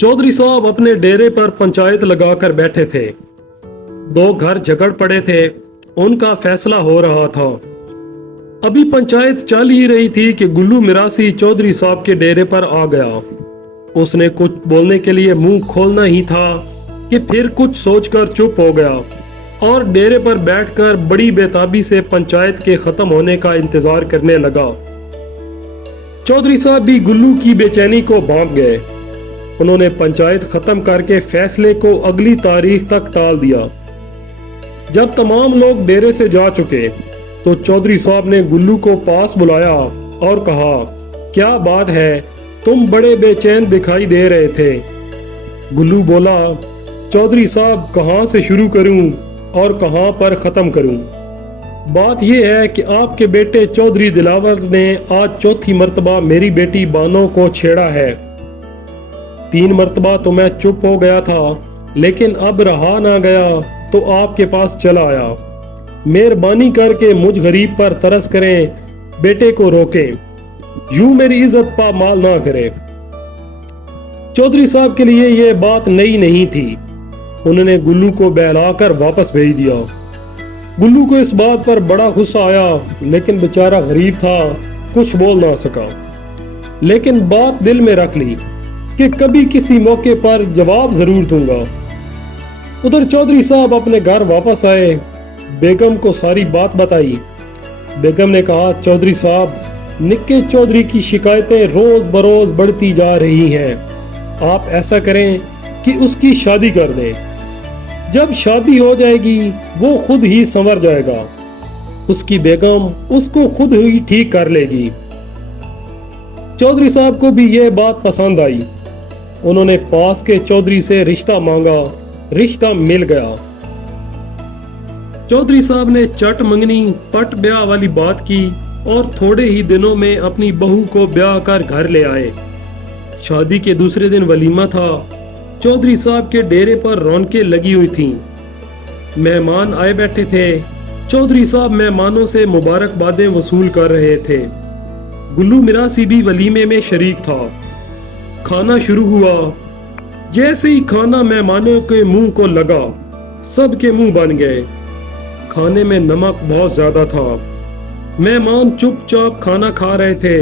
चौधरी साहब अपने डेरे पर पंचायत लगाकर बैठे थे। दो घर झगड़ पड़े थे, उनका फैसला हो रहा था। अभी पंचायत चल ही रही थी कि गुल्लू मिरासी चौधरी साहब के डेरे पर आ गया। उसने कुछ बोलने के लिए मुंह खोलना ही था कि फिर कुछ सोचकर चुप हो गया और डेरे पर बैठकर बड़ी बेताबी से पंचायत के खत्म होने का इंतजार करने लगा। चौधरी साहब भी गुल्लू की बेचैनी को भांप गए। उन्होंने पंचायत खत्म करके फैसले को अगली तारीख तक टाल दिया। जब तमाम लोग डेरे से जा चुके तो चौधरी साहब ने गुल्लू को पास बुलाया और कहा, क्या बात है, तुम बड़े बेचैन दिखाई दे रहे थे। गुल्लू बोला, चौधरी साहब कहाँ से शुरू करूं और कहाँ पर खत्म करूं। बात यह है कि आपके बेटे चौधरी दिलावर ने आज चौथी मर्तबा मेरी बेटी बानो को छेड़ा है। 3 मर्तबा तो मैं चुप हो गया था, लेकिन अब रहा ना गया तो आपके पास चला आया। मेहरबानी करके मुझ गरीब पर तरस करें, बेटे को रोकें, यूं मेरी इज्जत पा माल ना करे। चौधरी साहब के लिए यह बात नई नहीं थी। उन्होंने गुल्लू को बहलाकर वापस भेज दिया। गुल्लू को इस बात पर बड़ा गुस्सा आया, लेकिन बेचारा गरीब था, कुछ बोल ना सका। लेकिन बात दिल में रख ली कि कभी किसी मौके पर जवाब जरूर दूंगा। उधर चौधरी साहब अपने घर वापस आए, बेगम को सारी बात बताई। बेगम ने कहा, चौधरी साहब, निक्के चौधरी की शिकायतें रोज बरोज बढ़ती जा रही हैं। आप ऐसा करें कि उसकी शादी कर दें। जब शादी हो जाएगी वो खुद ही संवर जाएगा। उसकी बेगम उसको खुद ही ठीक कर लेगी। चौधरी साहब को भी यह बात पसंद आई। उन्होंने पास के चौधरी से रिश्ता मांगा, रिश्ता मिल गया। चौधरी साहब ने चट मंगनी पट ब्याह वाली बात की और थोड़े ही दिनों में अपनी बहू को ब्याह कर घर ले आए। शादी के दूसरे दिन वलीमा था। चौधरी साहब के डेरे पर रौनकें लगी हुई थीं। मेहमान आए बैठे थे। चौधरी साहब मेहमानों से मुबारकबादें वसूल कर रहे थे। गुल्लू मिरासी भी वलीमे में शरीक था। खाना शुरू हुआ। जैसे ही खाना मेहमानों के मुंह को लगा, सबके मुंह बन गए। खाने में नमक बहुत ज्यादा था। मेहमान चुपचाप खाना खा रहे थे,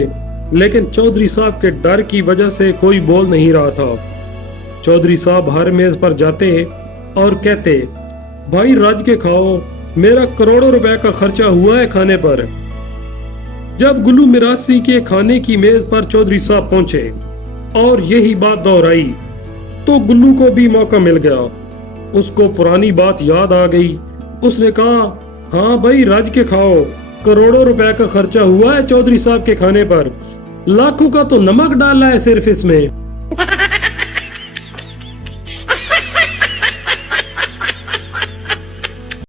लेकिन चौधरी साहब के डर की वजह से कोई बोल नहीं रहा था। चौधरी साहब हर मेज पर जाते और कहते, भाई रज के खाओ, मेरा करोड़ों रुपए का खर्चा हुआ है खाने पर। जब गुल्लू मिरासी के खाने की मेज पर चौधरी साहब पहुंचे और यही बात दोहराई तो गुल्लू को भी मौका मिल गया। उसको पुरानी बात याद आ गई। उसने कहा, हाँ भाई रज के खाओ, करोड़ों रुपए का खर्चा हुआ है चौधरी साहब के खाने पर, लाखों का तो नमक डाला है सिर्फ इसमें।